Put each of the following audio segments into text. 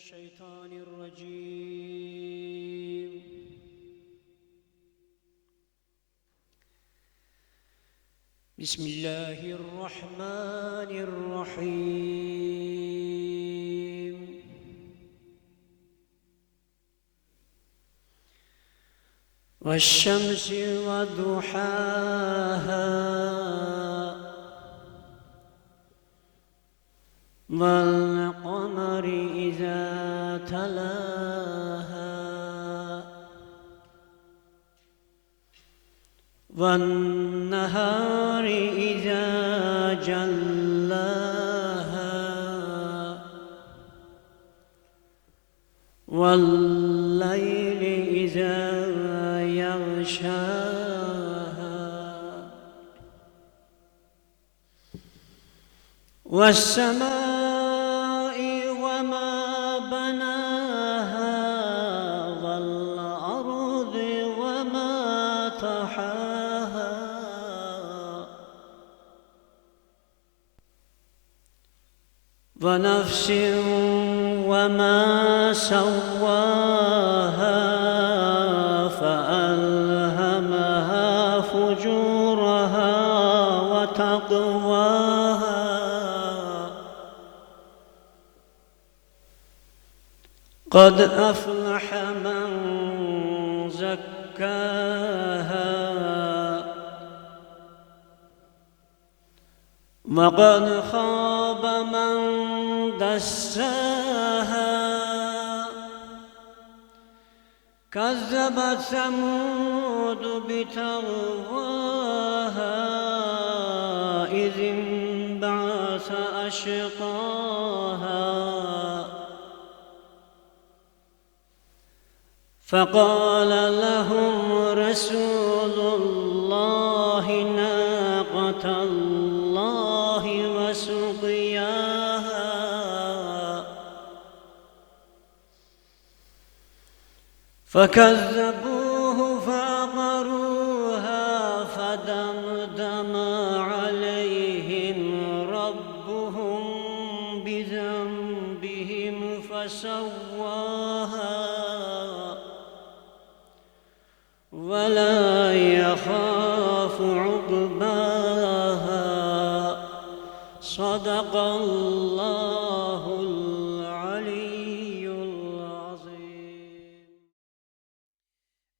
الشيطان الرجيم. بسم الله الرحمن الرحيم. والشمس وضحاها والقمر إذا تلاها والنهار إذا جلاها والليل إذا يغشاها والسماء وما بناها والأرض وما طحاها ونفس وما سواها فألهمها فجورها وتقواها قد أفلح من زكاها وقد خاب من دساها كذبت ثمود بطغواها إذ انبعث أشقاها فقال لهم رسول الله ناقة الله وسقياها فكذبوه فعقروها فدمدم عليهم ربهم بذنبهم فسواها ولا يخاف عقباها صدق الله العلي العظيم.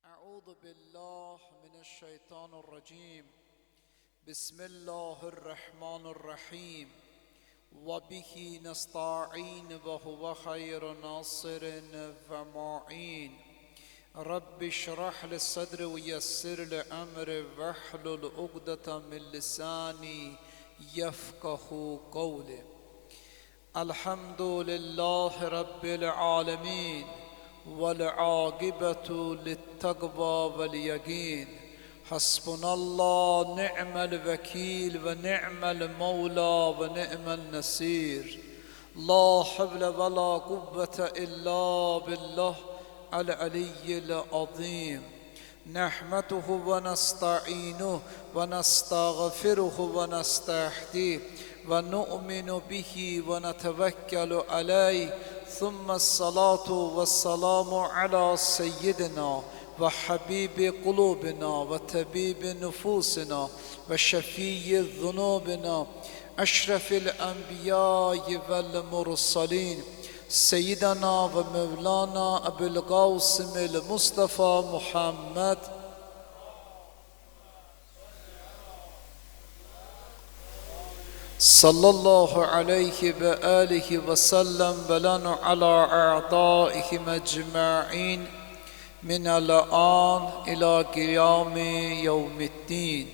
أعوذ بالله من الشيطان الرجيم. بسم الله الرحمن الرحيم. وبه نستعين وهو خير ناصر ومعين. رب اشرح لي صدري ويسر لي أمري واحلل عقدة من لساني يفقه قولي. الحمد لله رب العالمين والعاقبة للتقوى واليقين. حسبنا الله نعم الوكيل ونعم المولى ونعم النصير. لا حول ولا قوة إلا بالله العلي العظيم. نحمده ونستعينه ونستغفره ونستهديه ونؤمن به ونتوكل عليه. ثم الصلاة والسلام على سيدنا وحبيب قلوبنا وطبيب نفوسنا وشفيع ذنوبنا أشرف الأنبياء والمرسلين سيدنا ومولانا أبو القاسم المصطفى محمد صلى الله عليه وآله وسلم ولنا على أعدائهم أجمعين من الآن إلى قيام يوم الدين.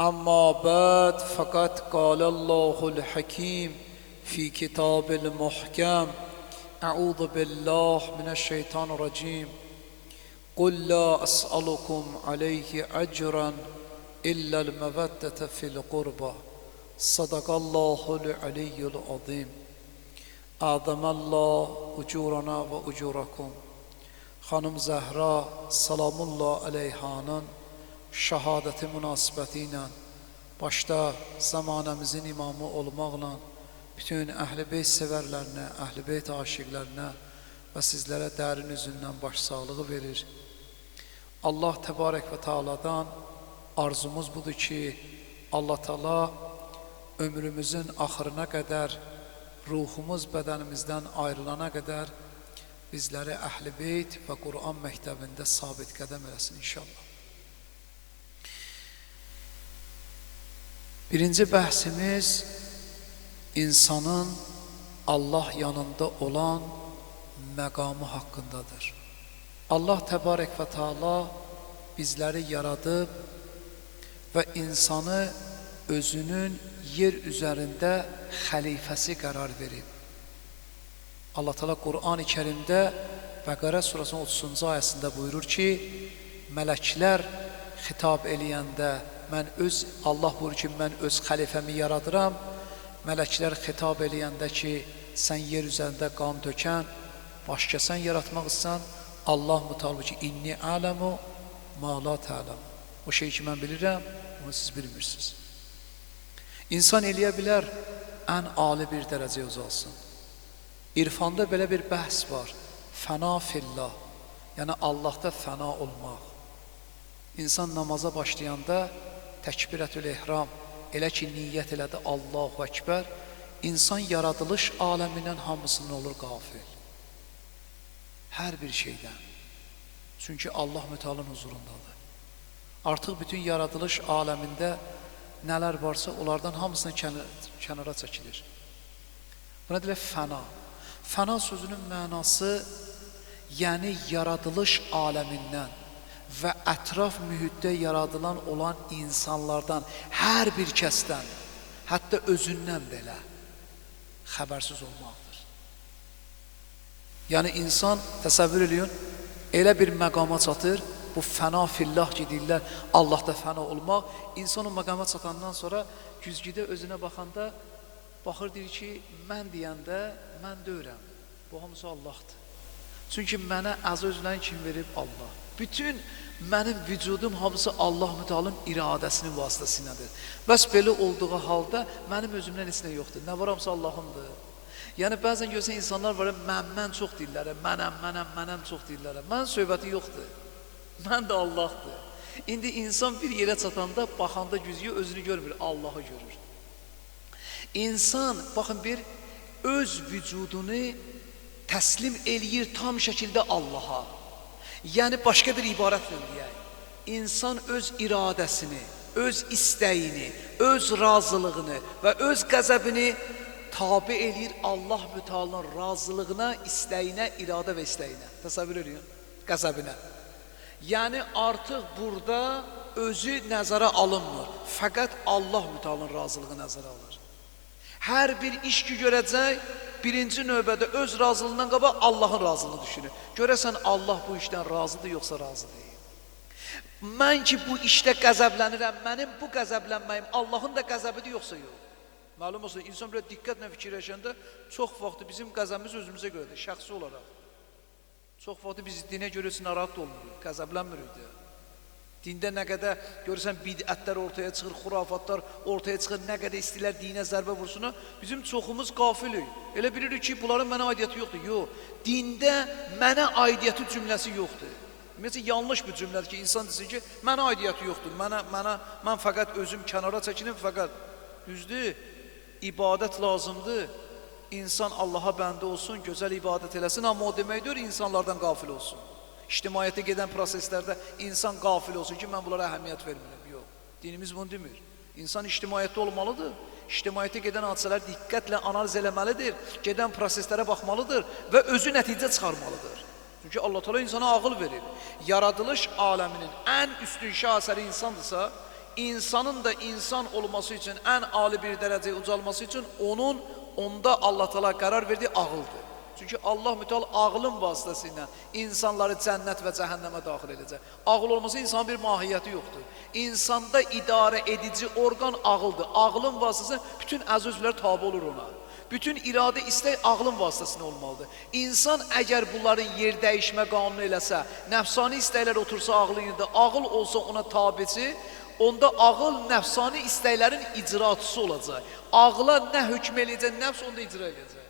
أما بعد فقد قال الله الحكيم في كتاب المحكم. أعوذ بالله من الشيطان الرجيم. قل لا أسألكم عليه أجرا إلا المودة في القربى. صدق الله العلي العظيم. أعظم الله أجورنا وأجوركم. خانم زهرا سلام الله علیهانın şahadeti münasibetiyle başta zamanımızın imamı olmaqla bütün Əhl-i Beyt sevərlərinə, Əhl-i Beyt aşiqlərinə və sizlərə dərin üzündən başsağlığı verir. Allah Təbarək və Teala'dan arzumuz budur ki, Allah Teala ömrümüzün axırına qədər, ruhumuz bədənimizdən ayrılana qədər bizləri Əhl-i Beyt və Qur'an məktəbində sabit qədəm eləsin inşallah. Birinci bəhsimiz insanın Allah yanında olan məqamı haqqındadır. Allah Təbarək və Teala bizləri yaradıb və insanı özünün yer üzərində xəlifəsi qərar verib. Allah Teala Qur'an-ı Kərimdə Bəqərə surasının 30-cu ayəsində buyurur ki, mələklər xitab eləyəndə Allah buyurur ki, mən öz xəlifəmi yaradıram. Mələklər xitab eləyəndə ki, sən yer üzərində qan tökən, başqa sən yaratmaq istəyən, Allah mütəala ki, inni aləmu ma la tə'ləmu. O şey ki, mən bilirəm, onu siz bilmirsiniz. İnsan eləyə bilər, ən ali bir dərəcəyə uzalsın. İrfanda belə bir bəhs var, fəna fillah, yəni Allahda fəna olmaq. İnsan namaza başlayanda təkbirətül-ehram, elə ki, niyyət elədi Allahu Əkbər, insan yaradılış aləmindən hamısının olur qafil. Hər bir şeydən. Çünki Allah mütəalın huzurundadır. Artıq bütün yaradılış aləmində nələr varsa, onlardan hamısına kənara çəkilir. Buna deyilir fəna. Fəna sözünün mənası, yəni yaradılış aləmindən və ətraf mühitdə yaradılan olan insanlardan, hər bir kəsdən, hətta özündən belə xəbərsiz olmaqdır. Yəni insan, təsəvvür eləyin, elə bir məqama çatır, bu fəna fillah ki deyirlər, Allahda fəna olmaq, insan o məqama çatandan sonra güzgidə özünə baxanda, baxır deyir ki, mən deyəndə, mən deyirəm, bu hamısı Allahdır. Çünki mənə əz-özlən kim verib Allah. Bütün mənim vücudum hamısı Allah mütəalın iradəsinin vasitəsindədir. Bəs belə olduğu halda mənim özümdən heç nə yoxdur. Nə var hamısı Allahındır. Yəni bəzən görsən insanlar var, mən çox deyirlər, mənəm çox deyirlər. Mənim söhbəti yoxdur. Mən də Allahdır. İndi insan bir yerə çatanda, baxanda güzgü özünü görmür, Allahı görür. İnsan, baxın bir, öz vücudunu təslim eləyir tam şəkildə Allaha. Yəni başqa bir ibarətlə deyək, insan öz iradəsini, öz istəyini, öz razılığını və öz qəzəbini tabi eləyir Allah mütəalının razılığına, istəyinə, iradə və istəyinə. Təsəvvür edin, qəzəbinə. Yəni artıq burada özü nəzərə alınmır, fəqət Allah mütəalının razılığı nəzərə alır. Hər bir iş ki görəcək, birinci növbədə öz razılığından qabaq Allahın razılığını düşünür. Görəsən Allah bu işdən razıdır, yoxsa razı deyil. Mən ki bu işdə qəzəblənirəm, mənim bu qəzəblənməyim Allahın da qəzəbidir, yoxsa yox. Məlum olsun, insan belə diqqətlə fikirləşəndə çox vaxtı bizim qəzəbimiz özümüzə görədir, şəxsi olaraq. Çox vaxtı biz dinə görə narahat olmuruq, qəzəblənmirik deyə. Dində nə qədər görürsən bidətlər ortaya çıxır, xurafatlar ortaya çıxır, nə qədər istəyirlər dinə zərbə vursuna, bizim çoxumuz qafilik. Elə bilirik ki, bunların mənə aidiyyəti yoxdur. Yox, dində mənə aidiyyəti cümləsi yoxdur. Mesela yanlış bir cümlədir ki, insan desin ki, mənə aidiyyəti yoxdur, mən fəqət özüm kənara çəkinim, fəqət düzdür, ibadət lazımdır. İnsan Allaha bəndə olsun, gözəl ibadət eləsin, amma o demək deyir, insanlardan qafil olsun. İctimaiyyətə gedən proseslərdə insan qafil olsun ki, mən bunlara əhəmiyyət vermirəm. Yox, dinimiz bunu demir. İnsan ictimaiyyətdə olmalıdır. İctimaiyyətə gedən hadisələr diqqətlə analiz eləməlidir, gedən proseslərə baxmalıdır və özü nəticə çıxarmalıdır. Çünki Allah Teala insana ağıl verir. Yaradılış aləminin ən üstün şahsəri insandırsa, insanın da insan olması üçün, ən ali bir dərəcəyə ucalması üçün onda Allah Teala qərar verdiyi ağıldır. Çünki Allah mütəal ağlın vasitəsilə insanları cənnət və cəhənnəmə daxil edəcək. Ağıl olmasa insanın bir mahiyyəti yoxdur. İnsanda idarə edici orqan ağıldır. Ağlın vasitəsilə bütün əzözlər tabi olur ona. Bütün iradə istək ağlın vasitəsilə olmalıdır. İnsan əgər bunların yer dəyişmə qanunu eləsə, nəfsani istəklər otursa ağlın yerində, ağıl olsa ona tabici, onda ağıl nəfsani istəklərin icraçısı olacaq. Ağla nə hökm eləyəcək, nəfs onda icra eləyəcək.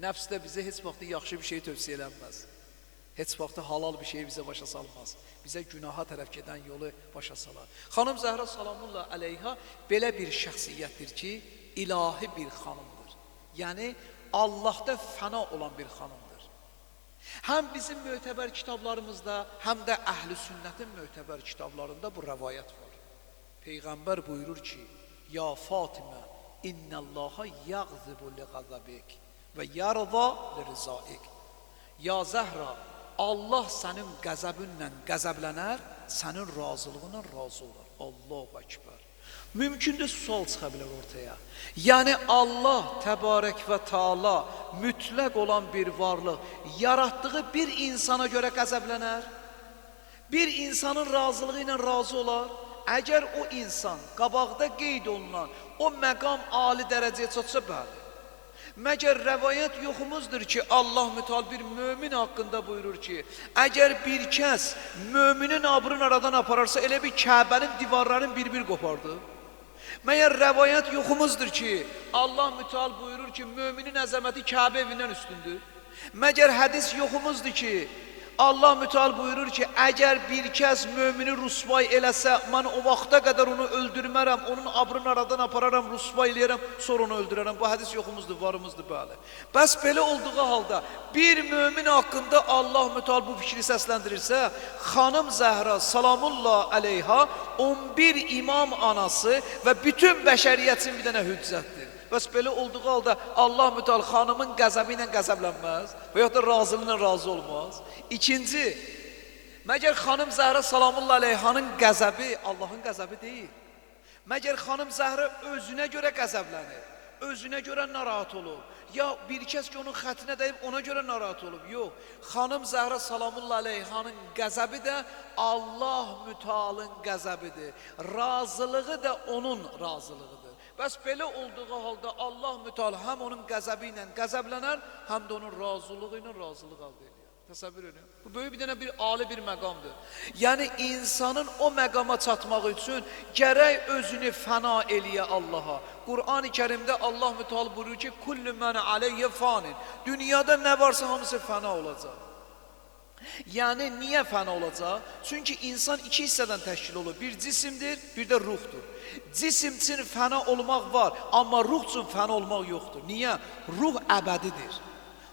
Nəfs də bizə heç vaxt yaxşı bir şey tövsiyə eləməz. Heç vaxt halal bir şeyi bizə başa salmaz. Bizə günaha tərəf gedən yolu başa salar. Xanım Zəhra salamullah əleyha belə bir şəxsiyyətdir ki, ilahi bir xanımdır. Yəni Allahda fəna olan bir xanımdır. Həm bizim mötəbər kitablarımızda, həm də əhl-i sünnətin mötəbər kitablarında bu rəvayət var. Peyğəmbər buyurur ki, ya Fatimə, innəllaha yəğzibu li qəzəbik və yarza li rizaik. Ya Zəhra, Allah sənin qəzəbinlə qəzəblənər, sənin razılığına razı olar. Allahu Ekber. Mümkündür sual çıxa bilər ortaya. Yəni Allah təbarək və taala mütləq olan bir varlıq yaratdığı bir insana görə qəzəblənər. Bir insanın razılığı ilə razı olar. Əgər o insan qabaqda qeyd olunan o məqam ali dərəcəyə çatsa bəli. Məgər rəvayət yoxumuzdur ki, Allah mütəal bir mömin haqqında buyurur ki, əgər bir kəs möminin abrını aradan apararsa, elə bir Kəbənin divarlarını bir-bir qopardı. Məyər rəvayət yoxumuzdur ki, Allah mütəal buyurur ki, möminin əzəməti Kəbə evindən üstündür. Məgər hədis yoxumuzdur ki, Allah mütəal buyurur ki, əgər bir kəs mömini rüsvay eləsə, mən o vaxta qədər onu öldürmərəm, onun abrını aradan apararam, rüsvay eləyərəm, sonra onu öldürərəm. Bu hədis yoxumuzdur, varımızdır, bəli. Bəs belə olduğu halda bir mömin haqqında Allah mütəal bu fikri səsləndirirsə, xanım Zəhra salamullah əleyha 11 imam anası və bütün bəşəriyyətin bir dənə hüccətdir. Bəs belə olduğu halda Allah mütəal xanımın qəzəbi ilə qəzəblənməz və yaxud da razılığı ilə razı olmaz. İkinci, məgər xanım Zəhra salamullah əleyhanın qəzəbi Allahın qəzəbi deyil. Məgər xanım Zəhra özünə görə qəzəblənir, özünə görə narahat olub. Ya bir kəs ki onun xətrinə dəyib ona görə narahat olub. Yox, xanım Zəhra salamullah əleyhanın qəzəbi də Allah mütəalın qəzəbidir. Razılığı da onun razılığıdır. Bəs belə olduğu halda Allah mütəal həm onun qəzəbi ilə qəzəblənər, həm də onun razılığı ilə razılıq əldə edir. Təsəvvür edin. Bu böyük bir dənə bir ali bir məqamdır. Yəni insanın o məqama çatmaq üçün gərək özünü fəna eləyə Allaha. Qur'an-ı Kərimdə Allah mütəal buyurur ki, kullu men aleyye fanin. Dünyada nə varsa hamısı fəna olacaq. Yəni niyə fəna olacaq? Çünki insan iki hissədən təşkil olur. Bir cisimdir, bir də ruhdur. Cisim üçün fəna olmaq var, amma ruh üçün fəna olmaq yoxdur. Niyə? Ruh əbədidir.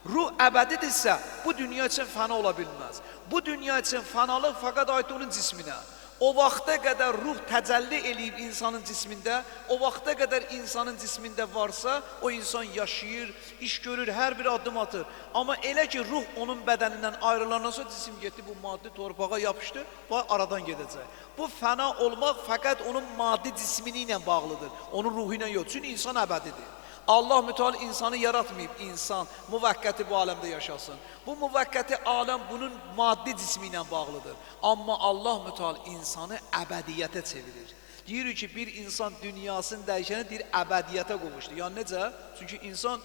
Ruh əbədidirsə, bu dünya üçün fəna ola bilməz. Bu dünya üçün fənalıq fəqət aid onun cisminə. O vaxta qədər ruh təcəlli eləyib insanın cismində, o vaxta qədər insanın cismində varsa, o insan yaşayır, iş görür, hər bir addım atır. Amma elə ki, ruh onun bədənindən ayrılandan sonra cisim getdi, bu maddi torpağa yapışdı və aradan gedəcək. Bu fəna olmaq fəqət onun maddi cismini ilə bağlıdır, onun ruhu ilə yox. Çünki insan əbədidir. Allah mütəal insanı yaratmayıb, insan müvəqqəti bu aləmdə yaşasın. Bu müvəqqəti aləm bunun maddi cismi ilə bağlıdır. Amma Allah mütəal insanı əbədiyyətə çevirir. Deyir ki, bir insan dünyasını dəyişəni deyir, əbədiyyətə qovuşdu. Yəni necə? Çünki insan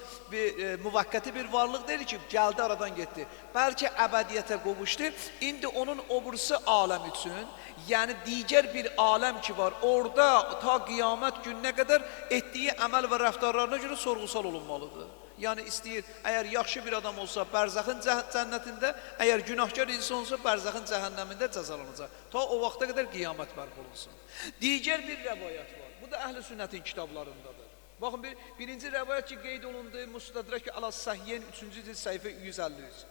müvəqqəti bir varlıq deyil ki, gəldi aradan getdi. Bəlkə əbədiyyətə qovuşdu. İndi onun obursu aləm üçün, yəni digər bir aləm ki var, orada ta qiyamət gününə qədər etdiyi əməl və rəftarlarına görə sorğusal olunmalıdır. Yəni istəyir, əgər yaxşı bir adam olsa bərzəxin cənnətində, əgər günahkar insan olsa bərzəxin cəhənnəmində cəzalanacaq. Ta o vaxta qədər qiyamət bərpa olunsun. Digər bir rəvayət var. Bu da əhl-i sünnətin kitablarındadır. Baxın, birinci rəvayət ki, qeyd olundu, Mustadrak əl-Səhiyyin 3-cü cild səhifə 153.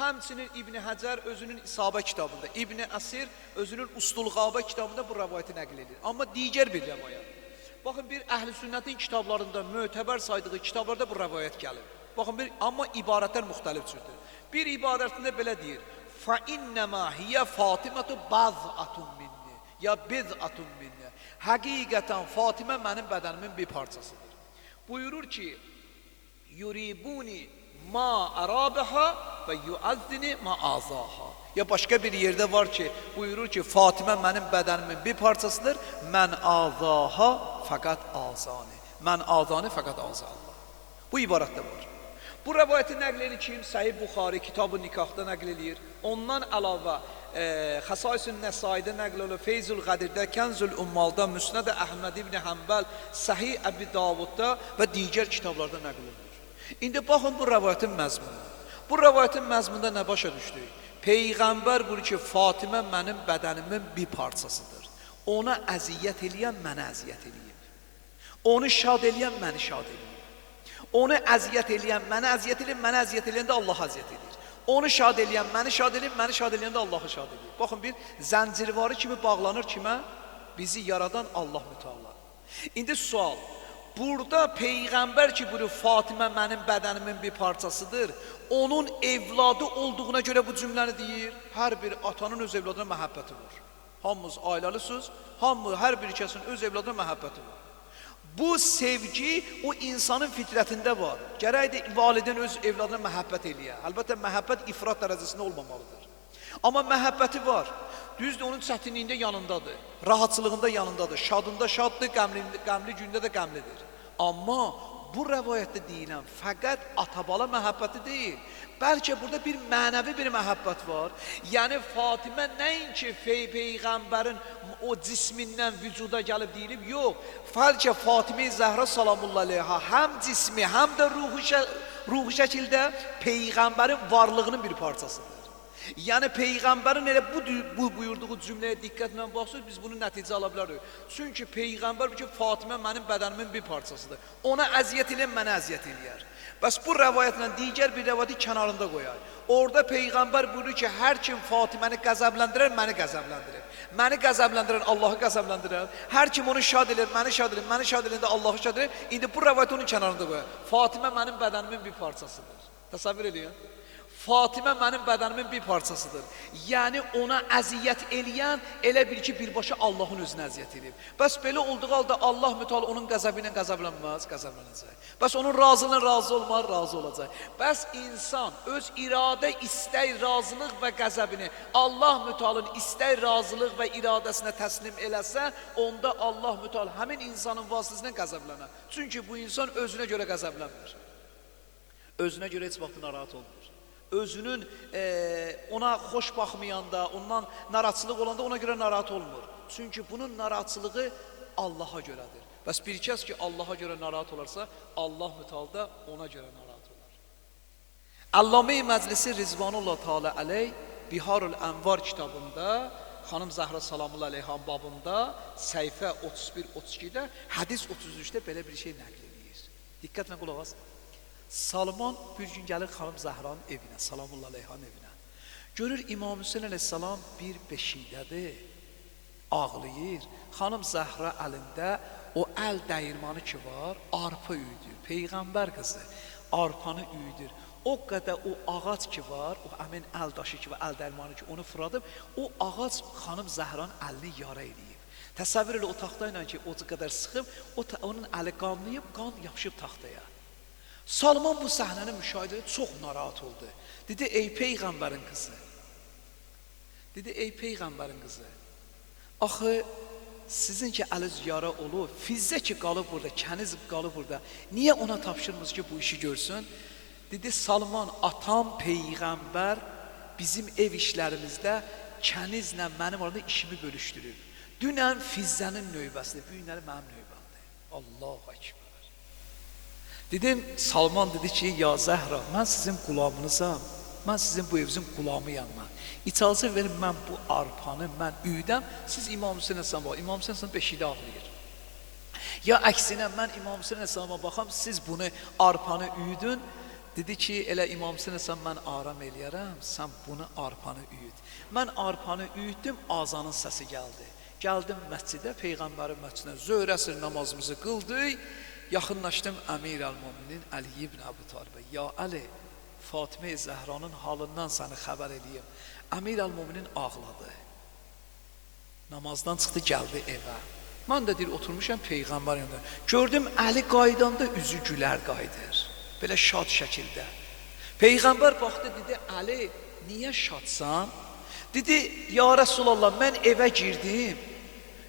Həmçinin İbn Həcər özünün İsabə kitabında, İbn Əsir özünün Ustul-Qabə kitabında bu rəvayəti nəql edir. Amma digər bir rəvayət. Baxın, bir əhl-i sünnətin kitablarında, mötəbər saydığı kitablarda bu rəvayət gəlir. Baxın, amma ibarətlər müxtəlif cürdür. Bir ibarətində belə deyir, فَإِنَّمَا هِيَ فَاتِمَةُ بَذْعَةٌ مِنِّي Ya بِذْعَةٌ مِنِّي Həqiqətən Fatimə mənim bədənimin bir parçasıdır. Buyurur ki, يُرِيبُونِ مَا أَرَابَهَا وَيُعَذِّنِ مَا آزَاهَا Ya başqa bir yerdə var ki, buyurur ki, Fatimə mənim bədənimin bir parçasıdır, mən azaha fəqət azani. Mən azani fəqət azallah. Bu ibarətdə var. Bu rəvayəti nəql edir kim? Səhih Buxari, Kitab-ı Nikahda nəql edir. Ondan əlavə Xəsais-ül Nəsaidə nəql olunur, Feyzul Qədirdə, Kənzül Ummalda, Müsnəd Əhməd ibn Həmbal, Səhih Əbi Davudda və digər kitablarda nəql olunur. İndi baxın bu rəvayətin məzmunu. Bu rəvayətin məzmununda nə başa düşdük? Peyğəmbər buyurur ki, Fatimə mənim bədənimin bir parçasıdır. Ona əziyyət eləyən mənə əziyyət eləyib. Onu şad eləyən məni şad eləyib. Onu əziyyət eləyən mənə əziyyət eləyib, mənə əziyyət eləyən də Allah əziyyət eləyir. Onu şad eləyən məni şad eləyib, məni şad eləyən də Allahı şad eləyib. Baxın, bir zəncirvarı kimi bağlanır kimə? Bizi yaradan Allah mütəala. İndi sual, burada Peyğəmbər ki, buyurur, Fatimə mənim bədənimin bir parçasıdır, onun evladı olduğuna görə bu cümləni deyir. Hər bir atanın öz evladına məhəbbəti var. Hamımız ailəlisiz, hər bir kəsin öz evladına məhəbbəti var. Bu sevgi o insanın fitrətində var. Gərəkdir valideyn öz evladına məhəbbət eləyə. Əlbəttə məhəbbət ifrat dərəcəsində olmamalıdır. Amma məhəbbəti var. Düzdür, onun çətinliyində yanındadır, rahatçılığında yanındadır, şadında şaddır, qəmli gündə də qəmlidir. Amma bu rəvayətdə deyilən fəqət ata-bala məhəbbəti deyil. Bəlkə burada bir mənəvi bir məhəbbət var. Yəni Fatimə nəinki Peyğəmbərin o cismindən vücuda gəlib deyilib, yox. Bəlkə Fatimə Zəhra salamullah aleyha həm cismi, həm də ruhu şəkildə Peyğəmbərin varlığının bir parçasıdır. Yəni Peyğəmbərin elə bu buyurduğu cümləyə diqqətlə baxsaq, biz bunu nəticə ala bilərik. Çünki Peyğəmbər ki, Fatimə mənim bədənimin bir parçasıdır. Ona əziyyət eləyən, mənə əziyyət eləyər. Bəs bu rəvayətlə digər bir rəvayəti kənarında qoyar. Orada Peyğəmbər buyurur ki, hər kim Fatiməni qəzəbləndirər, məni qəzəbləndirir. Məni qəzəbləndirən Allahı qəzəbləndirər. Hər kim onu şad edir, məni şad edir, məni şad edir, Allahı şad edir. İndi bu rəvayəti onun kənarında qoyar. Fatimə mənim bədənimin bir parçasıdır. Təsəvvür edin. Fatimə mənim bədənimin bir parçasıdır. Yəni ona əziyyət eləyən elə bil ki, birbaşa Allahın özünə əziyyət eləyib. Bəs belə olduğu halda Allah mütəala onun qəzəbi ilə qəzəblənməz, qəzəblənəcək. Bəs onun razılığına razı olmaz, razı olacaq. Bəs insan öz iradə, istək, razılıq və qəzəbini Allah mütəalın istək, razılıq və iradəsinə təslim eləsə, onda Allah mütəala həmin insanın vasitəsilə qəzəblənər. Çünki bu insan özünə görə qəzəblənmir. Özünə görə heç vaxt narahat olmur. Özünün ona xoş baxmayanda, ondan narahatçılıq olanda ona görə narahat olmur. Çünki bunun narahatçılığı Allaha görədir. Bəs bir kəs ki, Allaha görə narahat olarsa, Allah mütəala da ona görə narahat olar. Allamə-i Məclisi Rizvanullah Teala əleyh Biharul Ənvar kitabında, xanım Zəhra salamullah aleyhan babında, səhifə 31-32-də, hədis 33-də belə bir şey nəql edir. Diqqətlə qulaq as. Salman bir gün gəlir xanım Zəhranın evinə, salamullah aleyhanın evinə. Görür İmam Hüseyin əleyhissalam bir beşikdədir, ağlayır. Xanım Zəhra əlində o əl dəyirmanı ki var, arpa üyüdür. Peyğəmbər qızı arpanı üyüdür. O qədər o ağac ki var, o əmin əl daşı ki var, əl dəyirmanı ki onu fırladıb, o ağac xanım Zəhranın əlini yara eləyib. Təsəvvür elə o taxta ilə ki, o qədər sıxıb, onun əli qanlayıb, qan yapışıb taxtaya. Salman bu səhnəni müşahidə edib çox narahat oldu. Dedi, ey Peyğəmbərin qızı. Dedi, ey Peyğəmbərin qızı. Axı, sizin ki əliz yara olub, fizzə ki qalıb burada, kəniz qalıb burada, niyə ona tapşırmız ki bu işi görsün? Dedi, Salman, atam Peyğəmbər bizim ev işlərimizdə kənizlə mənim orada işimi bölüşdürüb. Dünən fizzənin növbəsidir, bu günləri mənim növbəmdir. Allahu Ekber. Dedim, Salman dedi ki, ya Zəhra, mən sizin qulamınızam, mən sizin bu evinizin qulamıyam mən. İcazə verin, mən bu arpanı, mən üyüdəm, siz İmam Hüseyin Əsəlama baxın, İmam Hüseyin Əsəlama beşikdə ağlayır. Ya əksinə, mən İmam Hüseyin Əsəlama baxam, siz bunu arpanı üyüdün, dedi ki, elə İmam Hüseyin Əsəlama mən aram eləyərəm, sən bunu arpanı üyüd. Mən arpanı üyüddüm, azanın səsi gəldi. Gəldim məscidə, Peyğəmbərin məscidinə, zöhr əsr namazımızı qıldıq. Yaxınlaşdım Əmir əl-Müminin Əli ibn Əbu Talibə. Ya Əli, Fatimə Zəhranın halından səni xəbər edeyim. Əmir əl-Müminin ağladı. Namazdan çıxdı, gəldi evə. Mən də deyir, oturmuşam Peyğəmbər yanında. Gördüm, Əli qaydanda üzü gülər qaydır. Belə şad şəkildə. Peyğəmbər baxdı, dedi, Əli, niyə şadsan? Dedi, ya Rəsulallah, mən evə girdim.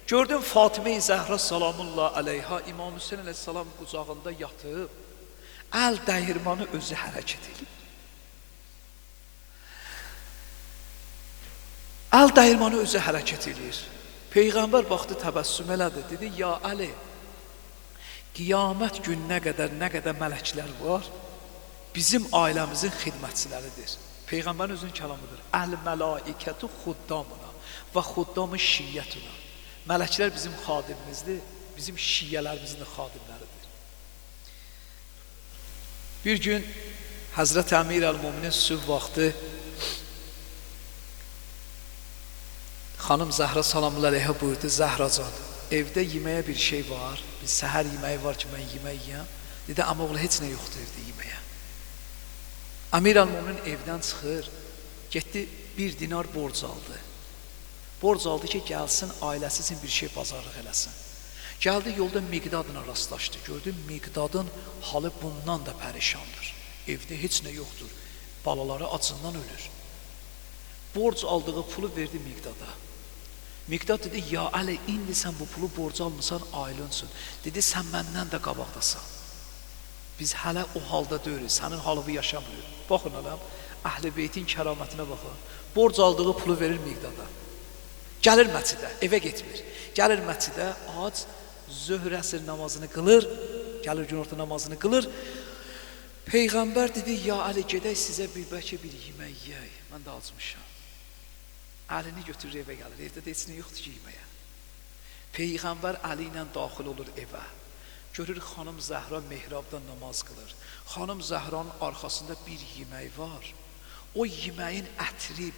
Gördüm Fatimə-i Zəhra salamullah aleyha İmam Hüseyin əleyhissalam qucağında yatıb, əl dəyirmanı özü hərəkət edir. Əl dəyirmanı özü hərəkət edir. Peyğəmbər baxdı, təbəssüm elədi. Dedi, ya Əli, qiyamət gününə qədər nə qədər mələklər var, bizim ailəmizin xidmətçiləridir. Peyğəmbərin özünün kəlamıdır. Əl-mələikətü xuddamına və xuddamı şiyyətuna. Mələklər bizim xadimimizdir, bizim şiyyələrimizin də xadimləridir. Bir gün Həzrət Əmir əl-Müminin sübh vaxtı xanım Zəhra salamullah əleyhə buyurdu, Zəhracan, evdə yeməyə bir şey var, bir səhər yeməyi var ki, mən yemək yiyəm. Dedi, amma oğlu heç nə yoxdur evdə yeməyə. Əmir əl-Müminin evdən çıxır, getdi bir dinar borc aldı. Borc aldı ki, gəlsin, ailəsi üçün bir şey bazarlıq eləsin. Gəldi, yolda Miqdadla rastlaşdı. Gördü, Miqdadın halı bundan da pərişandır. Evdə heç nə yoxdur. Balaları acından ölür. Borc aldığı pulu verdi Miqdada. Miqdad dedi, ya Əli, indi sən bu pulu borc almısan, ailənsin. Dedi, sən məndən də qabaqdasan. Biz hələ o halda deyirik, sənin halını yaşamırıq. Baxın alam, Əhl-i Beytin kəramətinə baxın. Borc aldığı pulu verir Miqdada. Gəlir məscidə, evə getmir. Gəlir məscidə, ac, zöhr əsr namazını qılır, gəlir günorta namazını qılır. Peyğəmbər dedi, ya Əli, gedək sizə bəlkə bir yemək yeyək. Mən də acmışam. Əlini götürür evə gəlir, evdə də heç nə yoxdur ki yeməyə. Peyğəmbər Əli ilə daxil olur evə. Görür, xanım Zəhra mehrabda namaz qılır. Xanım Zəhranın arxasında bir yemək var. O yeməyin ətri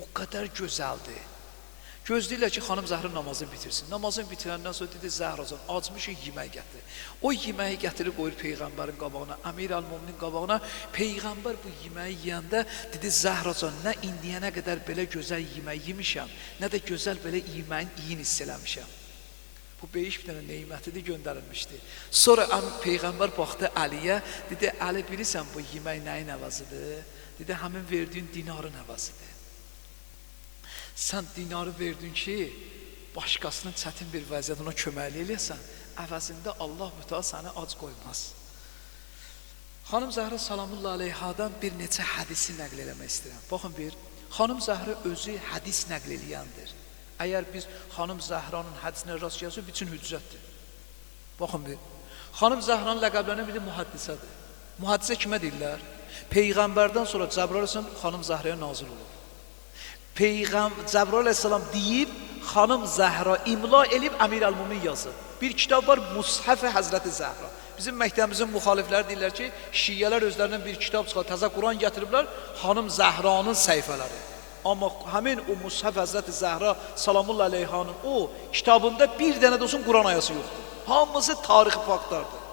o qədər gözəldir. Gözləyirlər ki, xanım Zəhra namazını bitirsin. Namazını bitirəndən sonra dedi, Zəhracan, acmışı yemək gətir. O yeməyi gətirib qoyur Peyğəmbərin qabağına, Əmir əl-Müminin qabağına. Peyğəmbər bu yeməyi yeyəndə dedi, Zəhracan, nə indiyənə qədər belə gözəl yemək yemişəm, nə də gözəl belə yeməyin iyin hiss eləmişəm. Bu beyiş bir dənə neymətidir, göndərilmişdi. Sonra Peyğəmbər baxdı Əliyə, dedi, Əli, bilirsən bu yemək nəyin əvəzidir? Dedi, həmin verdiyin dinarın əvəzidir. Sən dinarı verdin ki, başqasının çətin bir vəziyyət ona köməkli eləyəsən, əvəzində Allah mütəala səni ac qoymaz. Xanım Zəhra salamullah əleyhadan bir neçə hədisi nəql eləmək istəyirəm. Baxın bir, xanım Zəhra özü hədis nəql eləyəndir. Əgər biz xanım Zəhranın hədisinə rast gəlsək, bütün hüccətdir. Baxın bir, xanım Zəhranın ləqəblərindən biri mühaddisədir. Mühaddisə kimə deyirlər? Peyğəmbərdən sonra Cəbrail xanım Zəhraya nazil olur. Cəbrail əleyhissalam deyib, xanım Zəhra imla elib Əmir əl-Müminin yazır. Bir kitab var, Mushaf-ı Həzrəti Zəhra. Bizim məktəbimizin müxalifləri deyirlər ki, şiyyələr özlərindən bir kitab çıxar, təzə Quran gətiriblər, xanım Zəhranın səhifələri. Amma həmin o Mushaf Həzrəti Zəhra salamullah əleyhanın o kitabında bir dənə də olsun Quran ayəsi yoxdur. Hamısı tarixi faktlardır.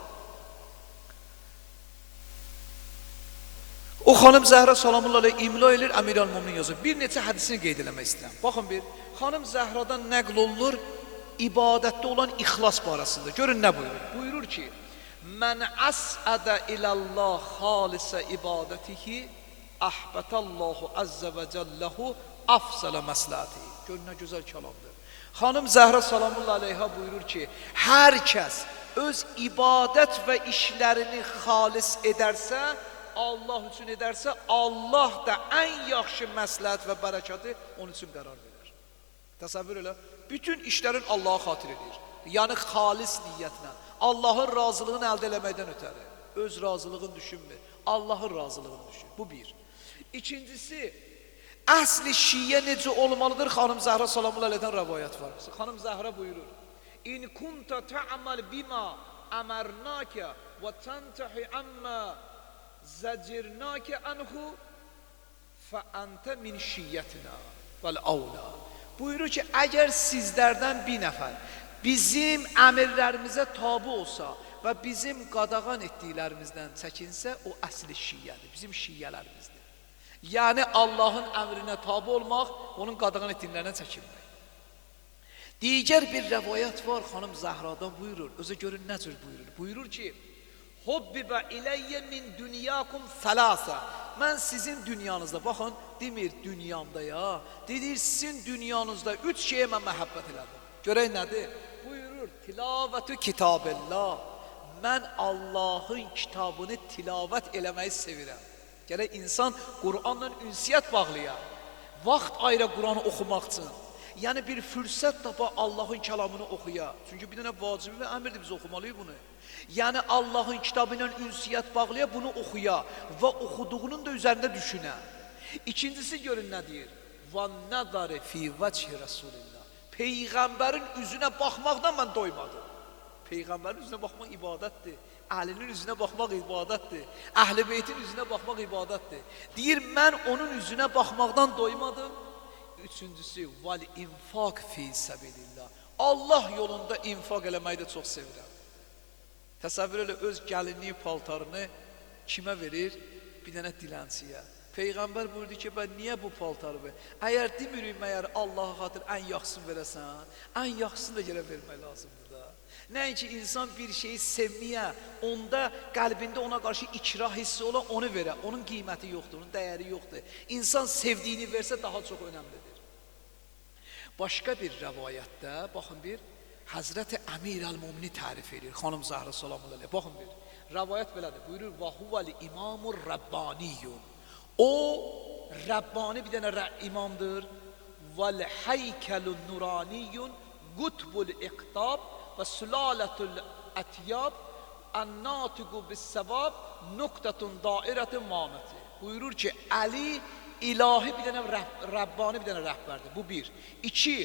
O xanım Zəhra salamullah əleyh imla edir, Əmir əl-Müminin yazır. Bir neçə hədisini qeyd eləmək istəyirəm. Baxın bir, xanım Zəhradan nəql olunur ibadətdə olan ixlas barəsində. Görün nə buyurur? Buyurur ki, Mən əsədə iləllah xalisə ibadətihi əhbətəllahu əzzə və cəlləhu afsələ məsləhətihi. Görün nə gözəl kəlamdır. Xanım Zəhra salamullah əleyhə buyurur ki, hər kəs öz ibadət və işlərini xalis edərsə, Allah üçün edərsə, Allah da ən yaxşı məsləhət və bərəkəti onun üçün qərar verir. Təsəvvür elə, bütün işlərin Allaha xatir edir. Yəni, xalis niyyətlə, Allahın razılığını əldə eləməkdən ötəri. Öz razılığını düşünmür, Allahın razılığını düşün. Bu bir. İkincisi, əsli şiyyə necə olmalıdır? Xanım Zəhra salamullah əleyhdən rəvayət var. Xanım Zəhra buyurur, İn kunta ta'mal bima əmərnəkə və təntahi əmmə zəcirnəkə ənhu fəəntə min şiyyətinə vəl-əvlə. Buyurur ki, əgər sizlərdən bir nəfər bizim əmirlərimizə tabi olsa və bizim qadağan etdiklərimizdən çəkinsə, o əsli şiyyədir, bizim şiyyələrimizdir. Yəni, Allahın əmrinə tabi olmaq, onun qadağan etdiklərindən çəkinmək. Digər bir rəvayət var, xanım Zəhradan buyurur, özə görün nə cür buyurur. Buyurur ki, Hubbibə iləyyə min dünyakum fələsə. Mən sizin dünyanızda, baxın, demir dünyamda ya, dedir sizin dünyanızda 3 şeyə mən məhəbbət elədim. Görək nədir? Buyurur, tilavətü kitabillah. Mən Allahın kitabını tilavət eləməyi sevirəm. Gərək insan Qur'anla ünsiyyət bağlayar. vaxt ayıra Quranı oxumaq üçün. Yəni bir fürsət tapa Allahın kəlamını oxuya. Çünki bir dənə vacibi və əmrdir, biz oxumalıyıq bunu. Yəni Allahın kitabı ilə ünsiyyət bağlaya, bunu oxuya və oxuduğunun da üzərində düşünə. İkincisi görün nə deyir? وَالنَّظَرِ فِي وَجْهِ رَسُولِ اللّٰهِ Peyğəmbərin üzünə baxmaqdan mən doymadım. Peyğəmbərin üzünə baxmaq ibadətdir. Əhlinin üzünə baxmaq ibadətdir. Əhl-i beytin üzünə baxmaq ibadətdir. Deyir, mən onun üzünə baxmaqdan doymadım. Üçüncüsü, وَالْاِنْفَاقِ فِي سَبِلِ اللّٰهِ Allah yolunda infaq eləməyi də çox sevirəm. Təsəvvür elə öz gəlinliyi paltarını kimə verir? Bir dənə dilənçiyə. Peyğəmbər buyurdu ki, ben niyə bu paltarı ver? Əgər demirik məyər Allaha xatır ən yaxşısını verəsən, ən yaxşısını da yerə vermək lazımdır da. Nəinki insan bir şeyi sevməyə, onda qəlbində ona qarşı ikrah hissi olan onu verə. Onun qiyməti yoxdur, onun dəyəri yoxdur. İnsan sevdiyini versə daha çox önəmlidir. Başqa bir rəvayətdə, baxın bir, Həzrəti Əmir əl-Mumini tərif edir, xanım Zəhra salamullahi aleyh. Baxın bir, rəvayət belədir, buyurur, وَهُوَ الْإِمَامُ الرَّبَّانِيُّ O, Rəbbani bir dənə imamdır. وَالْحَيْكَلُ النُّرَانِيُّ قُطْبُ الْإِقْتَابِ وَسُلَالَةُ الْأَتْيَابِ اَنَّاتِقُ بِالسَّبَابِ نُقْتَةٌ دَائِرَةٌ مَامَةِ Buyurur ki, Əli ilahi bir dənə Rəbbani bir dənə rəhbərdir. Bu bir. İki,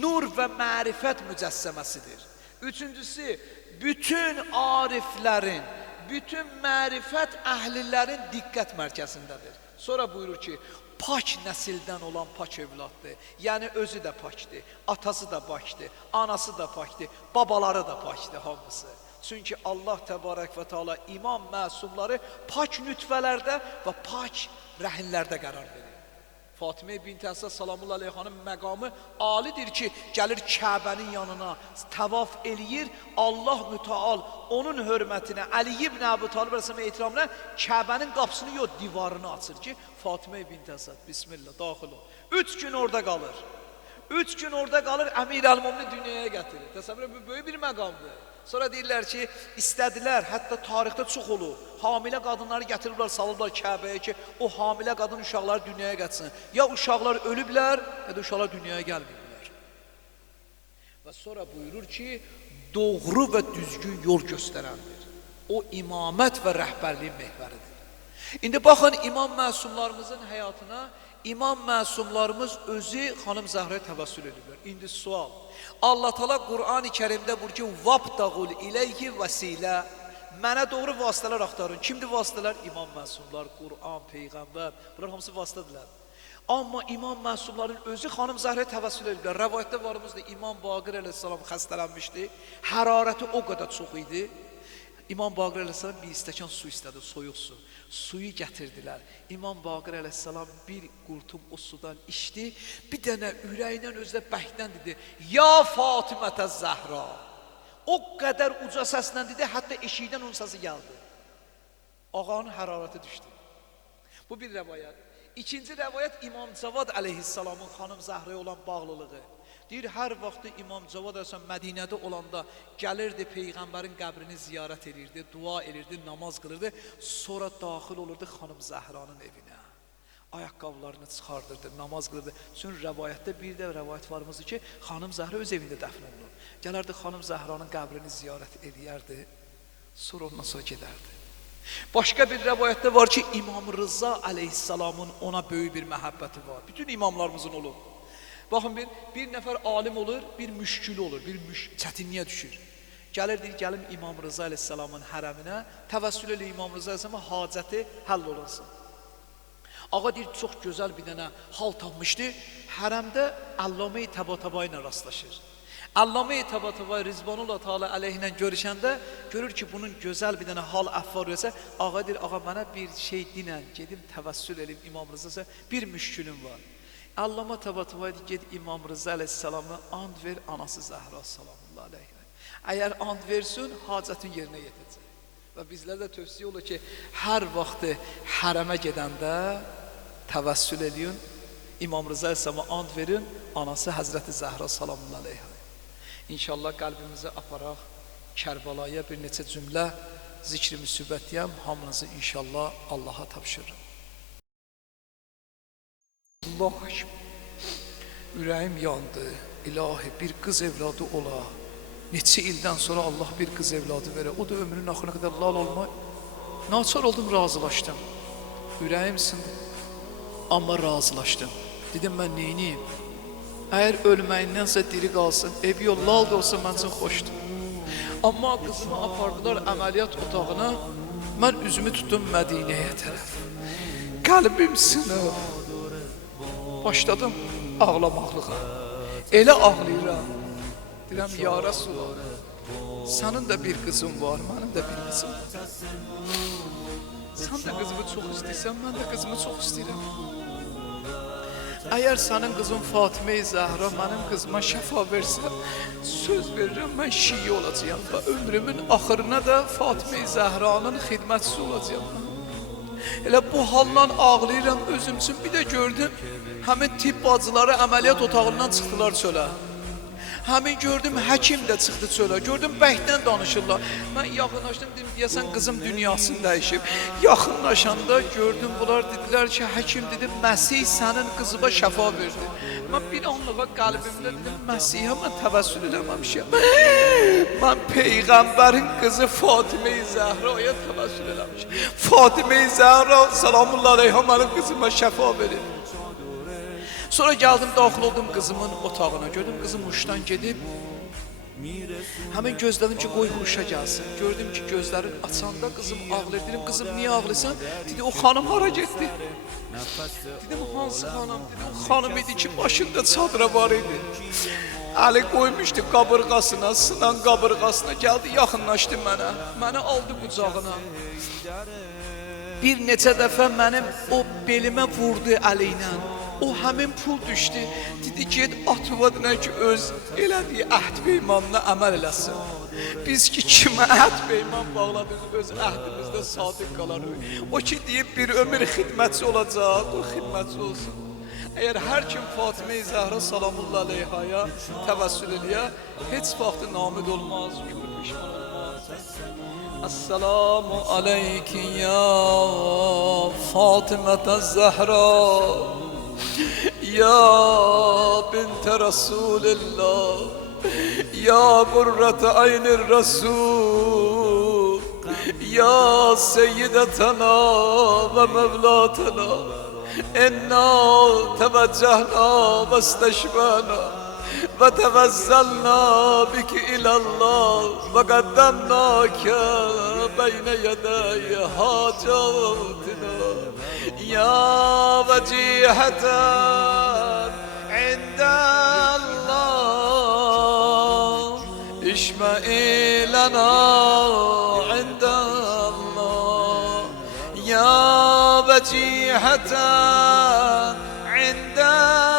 nur və mərifət mücəssəməsidir. Üçüncüsü, bütün ariflərin, bütün mərifət əhlilərin diqqət mərkəzindədir. Sonra buyurur ki, pak nəsildən olan pak övladdır. Yəni özü də pakdır, atası da pakdır, anası da pakdır, babaları da pakdır hamısı. Çünki Allah təbarək və teala imam məsumları pak nütfələrdə və pak rəhinlərdə qərar verir. Fatimə bint Əsad salamullahi aleyhanın məqamı alidir ki, gəlir Kəbənin yanına təvaf eləyir, Allah müteal onun hörmətinə, Əli ibn Əbu Talib əleyhissalam ehtiramına Kəbənin qapısını yox, divarını açır ki, Fatimə bint Əsad, bismillah, daxil ol. 3 gün orada qalır. 3 gün orada qalır, Əmir əl-Mumini dünyaya gətirir. Təsəvvür bu böyük bir məqamdır. Sonra deyirlər ki, istədilər, hətta tarixdə çox olur. Hamilə qadınları gətiriblər, salıblar Kəbəyə ki, o hamilə qadın uşaqları dünyaya gətirsin. Ya uşaqlar ölüblər, ya da uşaqlar dünyaya gəlməyiblər. Və sonra buyurur ki, doğru və düzgün yol göstərəndir. O imamət və rəhbərliyin mehvəridir. İndi baxın, imam məsumlarımızın həyatına, imam məsumlarımız özü xanım Zəhraya təvəssül edirlər. İndi sual. Allah Teala Qur'an-ı Kərimdə buyurur ki, "Vabtagul ileyhi vəsilə." Mənə doğru vasitələr axtarın. Kimdir vasitələr? İmam məsumlar, Qur'an, peyğəmbər. Bunlar hamısı vasitədirlər. Amma imam məsumların özü xanım Zəhraya təvəssül edirlər. Rəvayətdə varımızda İmam Baqir əleyhissalam xəstələnmişdi. Hərarəti o qədər çox idi. İmam Baqir əleyhissalam bir stəkan su istədi, soyuq su. Suyu gətirdilər. İmam Baqir əleyhissalam bir qurtum o sudan içdi. Bir dənə ürəyindən özdə bəhdən dedi, "Ya Fatimətə Zəhra." O qədər uca səslə dedi, hətta eşikdən onun səsi gəldi. Ağanın hərarəti düşdü. Bu bir rəvayət. İkinci rəvayət İmam Cavad əleyhissalamın xanım Zəhraya olan bağlılığı. Deyir, hər vaxtı İmam Cavad əleyhissalam Mədinədə olanda gəlirdi, Peyğəmbərin qəbrini ziyarət edirdi, dua edirdi, namaz qılırdı. Sonra daxil olurdu xanım Zəhranın evinə. Ayaqqabılarını çıxardırdı, namaz qılırdı. Çünki rəvayətdə bir də rəvayət varımızdır ki, xanım Zəhra öz evində dəfn olunur. Gələrdi xanım Zəhranın qəbrini ziyarət edərdi, sonra ondan sonra gedərdi. Başqa bir rəvayətdə var ki, İmam Rıza əleyhissalamın ona böyük bir məhəbbəti var. Bütün imamlarımızın olur. Baxın, bir nəfər alim olur, bir müşkül olur, bir çətinliyə düşür. Gəlir, deyir, gəlim İmam Rıza əleyhissalamın hərəminə, təvəssül elə İmam Rıza əleyhissalama hacəti həll olunsın. Ağa deyir, çox gözəl bir dənə hal tapmışdı, hərəmdə Allamə-i Təbatəbai ilə rastlaşır. Allamə-i Təbatəbai Rizvanullah Teala əleyhinə görüşəndə, görür ki, bunun gözəl bir dənə hal əhval versə, ağa deyir, ağa mənə bir şey dinən, gedim təvəssül edeyim İmam Rıza'sa, bir müşkülüm var. Allama Təbatəbai deyir, ged İmam Rıza əleyhissalamı and ver anası Zəhra salamullahi aleyhinə. Əgər and versin, hacətin yerinə yetəcək. Və bizlərdə tövsiyə olur ki, hər vaxtı hərəmə gedəndə təvəssül edin, İmam Rıza əleyhissalama and verin, anası Həzrəti Zəhra salamullahi aleyhinə. İnşallah qəlbimizi aparaq Kərbalaya bir neçə cümlə zikri müsibət deyəm, hamınızı inşallah Allaha tapşırırım. Allah aşkına. ürəyim yandı. İlahi bir qız evladı ola. Neçə ildən sonra Allah bir qız evladı verə. O da ömrünün axırına qədər lal olma. Naçar oldum, razılaşdım. Ürəyim sındı. Amma razılaşdım. Dedim mən neyniyim? Əgər ölməyindən diri qalsın, ev yol lal da olsa mən üçün xoşdur. Amma qızımı apardılar əməliyyat otağına. Mən üzümü tutdum Mədinəyə tərəf. Qəlbim sınıb. Başladım ağlamaqlığa. Elə ağlayıram. Deyirəm, ya Rasulallah, sənin də bir qızın var, mənim də bir qızım var. Sən də qızımı çox istəyirsən, mən də qızımı çox istəyirəm. Əgər sənin qızın Fatimə-i Zəhra mənim qızıma şəfa versə, söz verirəm, mən şiyi olacağım və ömrümün axırına da Fatimə-i Zəhranın xidmətçisi olacağım. Elə bu haldan ağlayıram özüm üçün. Bir də gördüm, həmin tibb bacıları əməliyyat otağından çıxdılar çölə. Həmin gördüm, həkim də çıxdı çölə. Gördüm, bəhdən danışırlar. Mən yaxınlaşdım, dedim, deyəsən qızım dünyasını dəyişib. Yaxınlaşanda gördüm, bunlar dedilər ki, həkim dedi, Məsih sənin qızıma şəfa verdi. Mən bir anlığa qəlbimdə dedim, Məsihə mən təvəssül eləməmişəm. Mən Peyğəmbərin qızı Fatimə-i Zəhraya təvəssül eləmişəm. Fatimə-i Zəhra salamullah aleyha mənim qızıma şəfa verir. Sonra gəldim, daxil oldum qızımın otağına. Gördüm, qızım huşdan gedib. Həmin gözlədim ki, qoy huşa gəlsin. Gördüm ki, gözlərini açanda qızım ağlayır. Dedim, qızım niyə ağlayırsan? Dedi, o xanım hara getdi? Dedim, hansı xanım? Dedi, o xanım idi ki, başında çadıra var idi. Əli qoymuşdu qabırğasına, sınan qabırğasına. Gəldi, yaxınlaşdı mənə. Məni aldı qucağına. Bir neçə dəfə mənim o belimə vurdu əli ilə. O həmin pul düşdü. Dedi, get Atıvadına ki, öz elədiyi əhd peymanına əməl eləsin. Biz ki, kimə əhd peyman bağladıq, öz əhdimizdə sadiq qalarıq. O ki, deyib bir ömür xidmətçi olacaq, o xidmətçi olsun. Əgər hər kim Fatimə-i Zəhra salamullah aleyhaya təvəssül eləyə, heç vaxtı namid olmaz, küfür pişman olmaz. Esselamu aleyki ya Fatimə-i Zəhra, ya bint Resulillah, ya qurrata aynir Resul, ya seyyidetena ve mevlatena, inna teveccehna ve isteşbana ve tevezzelna biki ilallah ve qaddamnake beyne yeday hacatina. Ya veciheten indallah, işme-i lena indallah. Ya veciheten indallah,